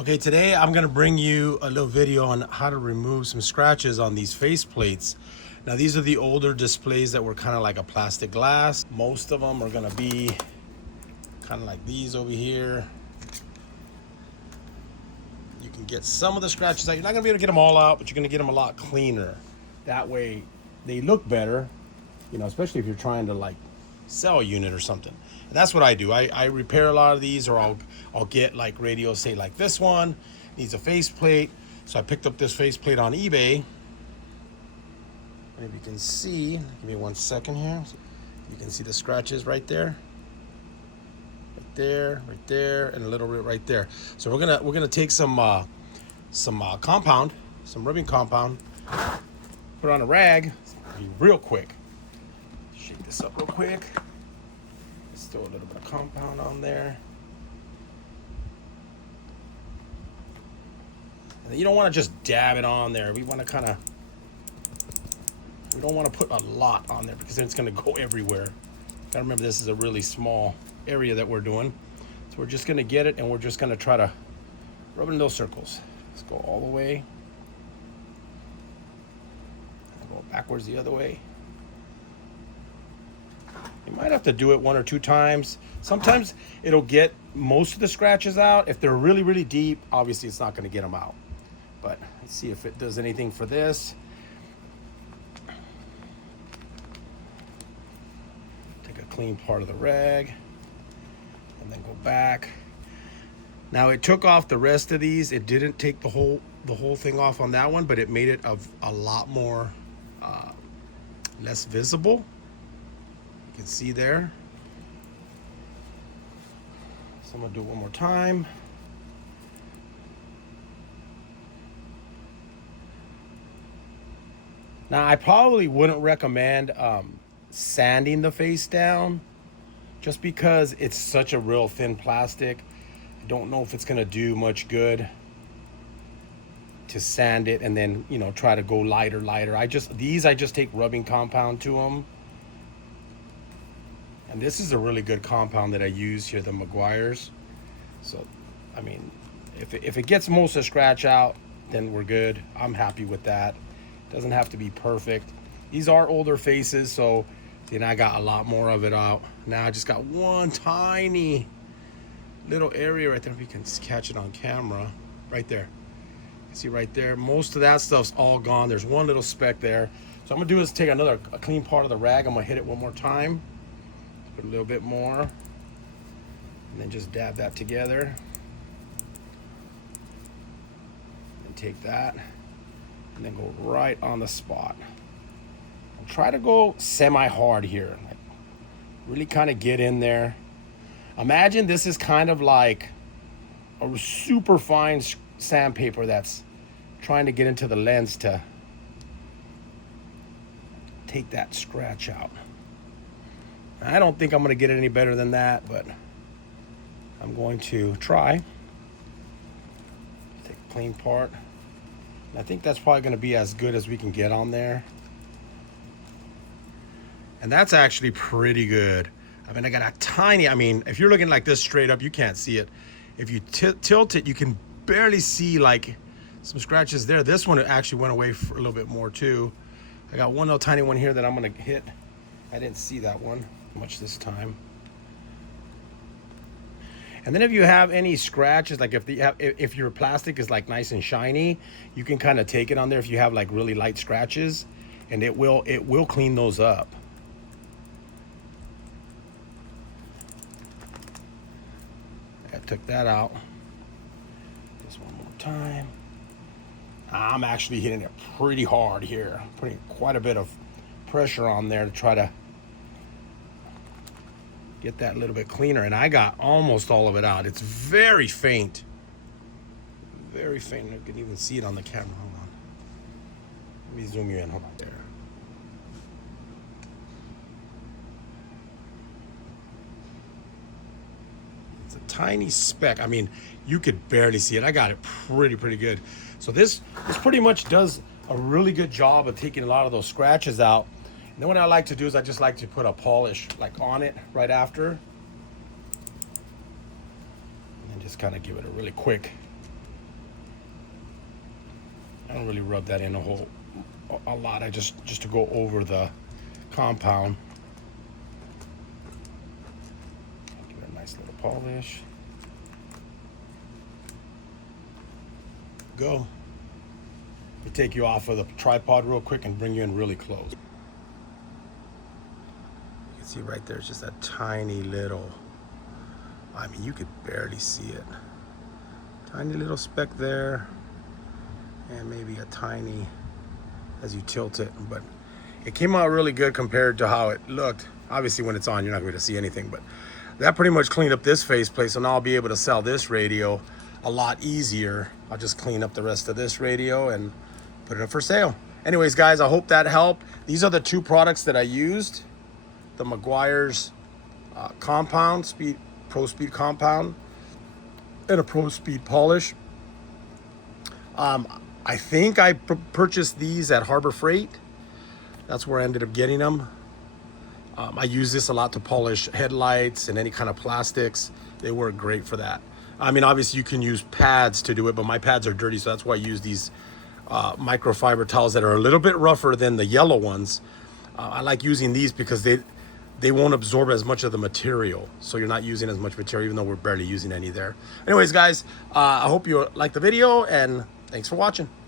Okay, today I'm gonna bring you a little video on how to remove some scratches on these face plates. Now these are the older displays that were kind of like a plastic glass. Most of them are gonna be kind of like these over here. You can get some of the scratches out. You're not gonna be able to get them all out, but you're gonna get them a lot cleaner. That way they look better, you know, especially if you're trying to like sell a unit or something. And that's what I do. I repair a lot of these, or I'll get like radios, say like this one needs a faceplate. So I picked up this faceplate on eBay. Maybe you can see, give me 1 second here. You can see the scratches right there. Right there, and a little bit right there. So we're gonna take some compound, some rubbing compound, put it on a rag, be real quick. Shake this up real quick. Let's throw a little bit of compound on there. And you don't want to just dab it on there. We want to we don't want to put a lot on there because then it's going to go everywhere. Gotta remember, this is a really small area that we're doing. So we're just going to get it, and we're just going to try to rub it in those circles. Let's go all the way. I'll go backwards the other way. You might have to do it 1 or 2 times. Sometimes it'll get most of the scratches out. If they're really, really deep, obviously it's not going to get them out. But let's see if it does anything for this. Take a clean part of the rag and then go back. Now it took off the rest of these. It didn't take the whole thing off on that one, but it made it a lot more less visible. You can see there. So I'm gonna do it one more time. Now I probably wouldn't recommend sanding the face down, just because it's such a real thin plastic. I don't know if it's gonna do much good to sand it and then, you know, try to go lighter. I just take rubbing compound to them. And this is a really good compound that I use here, the Meguiar's. So, I mean, if it gets most of the scratch out, then we're good. I'm happy with that. Doesn't have to be perfect. These are older faces, so then I got a lot more of it out. Now I just got one tiny little area right there. If you can catch it on camera, right there. You see right there, most of that stuff's all gone. There's one little speck there. So I'm gonna do is take a clean part of the rag. I'm gonna hit it one more time. Put a little bit more, and then just dab that together. And take that, and then go right on the spot. I'll try to go semi-hard here. Like really kind of get in there. Imagine this is kind of like a super fine sandpaper that's trying to get into the lens to take that scratch out. I don't think I'm going to get it any better than that, but I'm going to try. Take a clean part. And I think that's probably going to be as good as we can get on there. And that's actually pretty good. I mean, I got a tiny, if you're looking like this straight up, you can't see it. If you tilt it, you can barely see like some scratches there. This one actually went away for a little bit more too. I got one little tiny one here that I'm going to hit. I didn't see that one much this time. And then if you have any scratches, like if your plastic is like nice and shiny, you can kind of take it on there if you have like really light scratches, and it will clean those up. I took that out. Just one more time. I'm actually hitting it pretty hard here, putting quite a bit of pressure on there to try to get that a little bit cleaner. And I got almost all of it out. It's very faint. Very faint. I can even see it on the camera. Hold on. Let me zoom you in. Hold on there. It's a tiny speck. I mean, you could barely see it. I got it pretty good. So this pretty much does a really good job of taking a lot of those scratches out. And then what I like to do is I just like to put a polish like on it right after. And then just kind of give it a really quick I don't really rub that in a lot. I just to go over the compound. Give it a nice little polish. Go. Let me take you off of the tripod real quick and bring you in really close. You can see right there, it's just a tiny little, I mean, you could barely see it. Tiny little speck there, and maybe a tiny as you tilt it, but it came out really good compared to how it looked. Obviously when it's on, you're not going to see anything, but that pretty much cleaned up this faceplate, so now I'll be able to sell this radio a lot easier. I'll just clean up the rest of this radio and put it up for sale. Anyways, guys, I hope that helped. These are the two products that I used. The Meguiar's compound, Pro Speed compound, and a Pro Speed polish. I think I purchased these at Harbor Freight. That's where I ended up getting them. I use this a lot to polish headlights and any kind of plastics. They work great for that. I mean, obviously you can use pads to do it, but my pads are dirty, so that's why I use these microfiber towels that are a little bit rougher than the yellow ones. I like using these because they won't absorb as much of the material, so you're not using as much material, even though we're barely using any there. Anyways, guys, I hope you like the video, and thanks for watching.